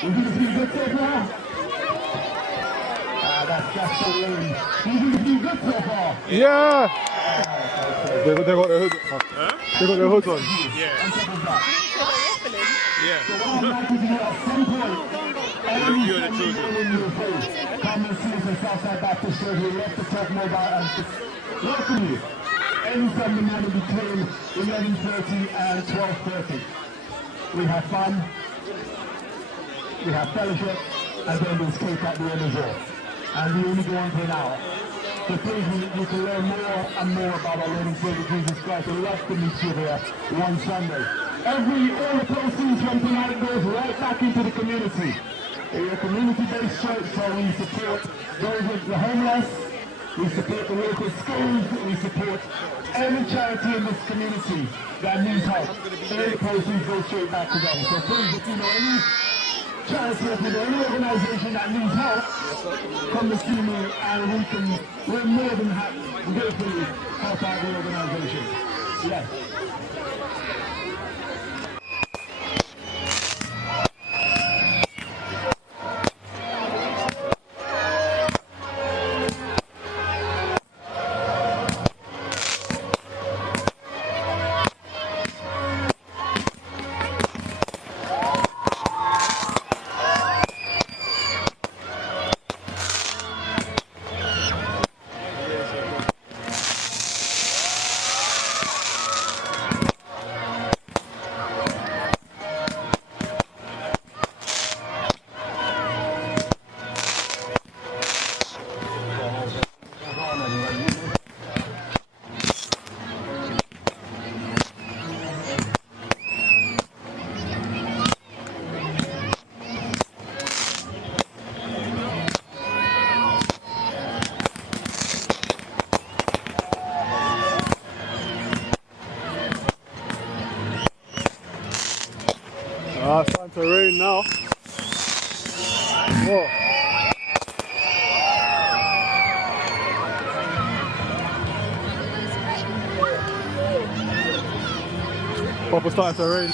You think it's been good so far? That's so lame. You think it's been good so far? Yeah. They got their hood. They got their hoods on. Yeah. Yeah. So what I'd like you to do at some point, every few of the Sunday children. morning you're free. Come and see us at Southside Baptist Church. We'd love to talk more about and welcome you. Any Sunday morning between 11:30 and 12:30. We have fun, we have fellowship, and then there's cake at the end as well. And we only go on for an hour. So please, you can learn more and more about our Lord and Savior Jesus Christ. We'd love to meet you there one Sunday. All the proceeds from tonight goes right back into the community. We're a community-based church, so we support those with the homeless, we support the local schools, we support every charity in this community that needs help. All the proceeds go straight back to them. So please, if you know any charity, if you know any organization that needs help, come to see me and we're more than happy to gratefully help out the organization. Yes. It's starting to rain now. Whoa. Proper starting to rain.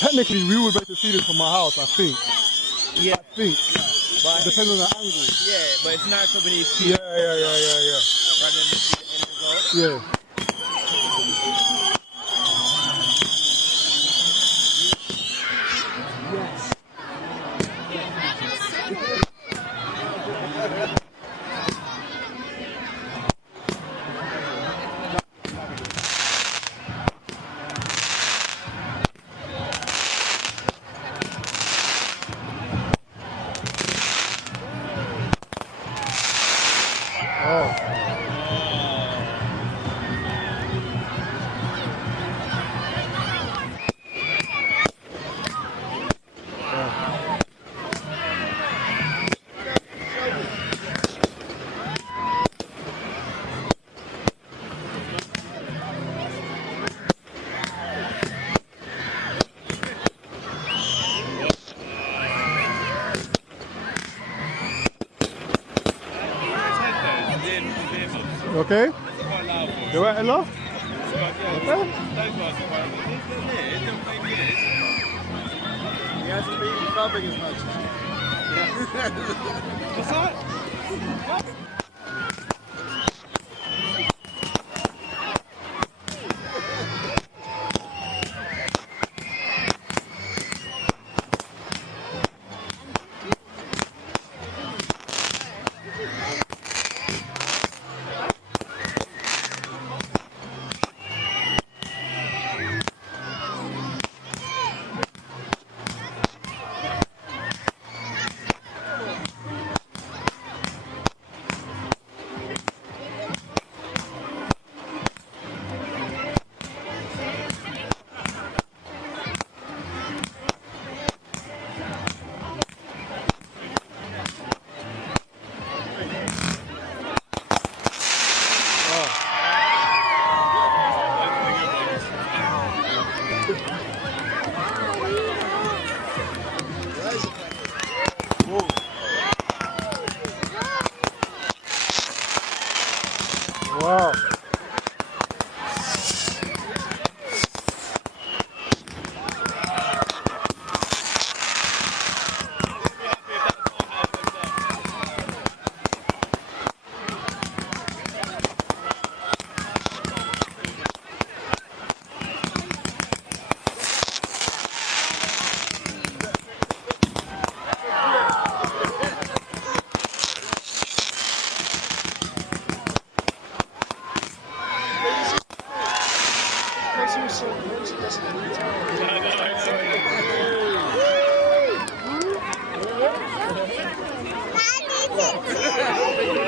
Technically, we would be able to see this from my house, I think. Yeah. I think. But it depends on the angle. Yeah, but it's not so many feet. Yeah. Rather than see the end result. Yeah. Oh. Okay? You right in love? He hasn't been clubbing as much. What's that? Wow.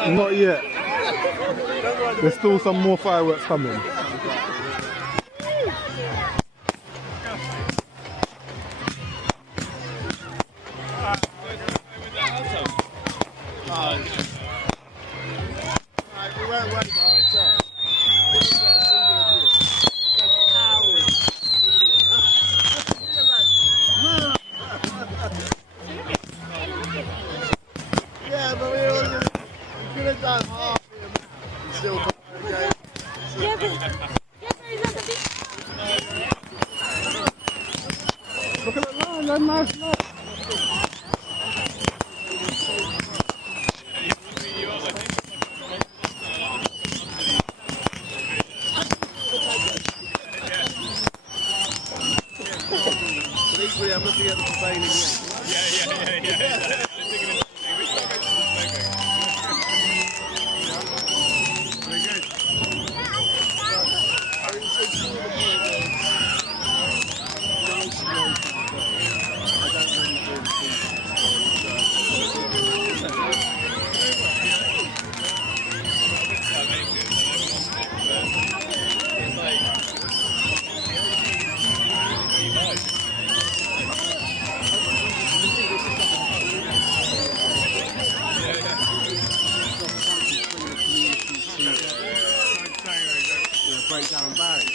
Not yet. There's still some more fireworks coming. Yeah, but we could have done half the amount. Still okay. Look at that line, that nice line. Equally, I'm looking at the prevailing wind. Break down barriers.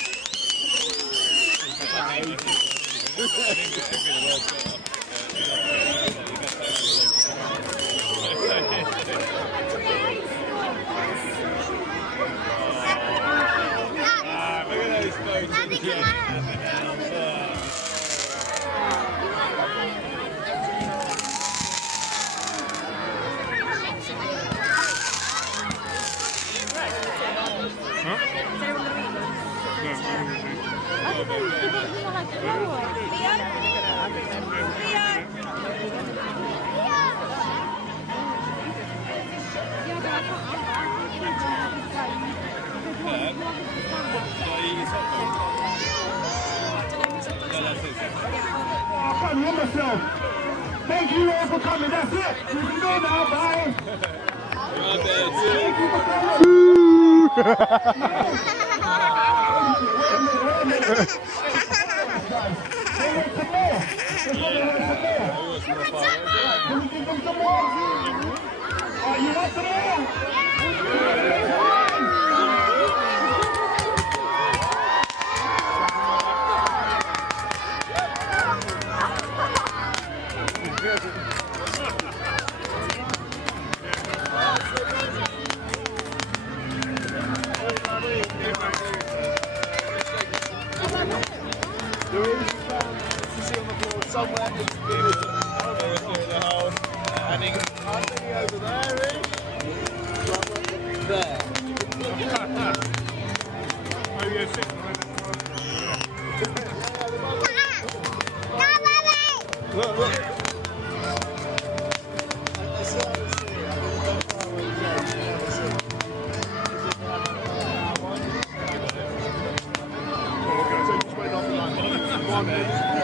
I can't hear myself. Thank you all for coming. That's it. You can go now. Bye. Thank you for coming. They want some more. They want some more. Can you give them some more? You want some more? somewhere experience. I think I think over there, eh? There. Oh, yeah, sit. Look, look. One minute.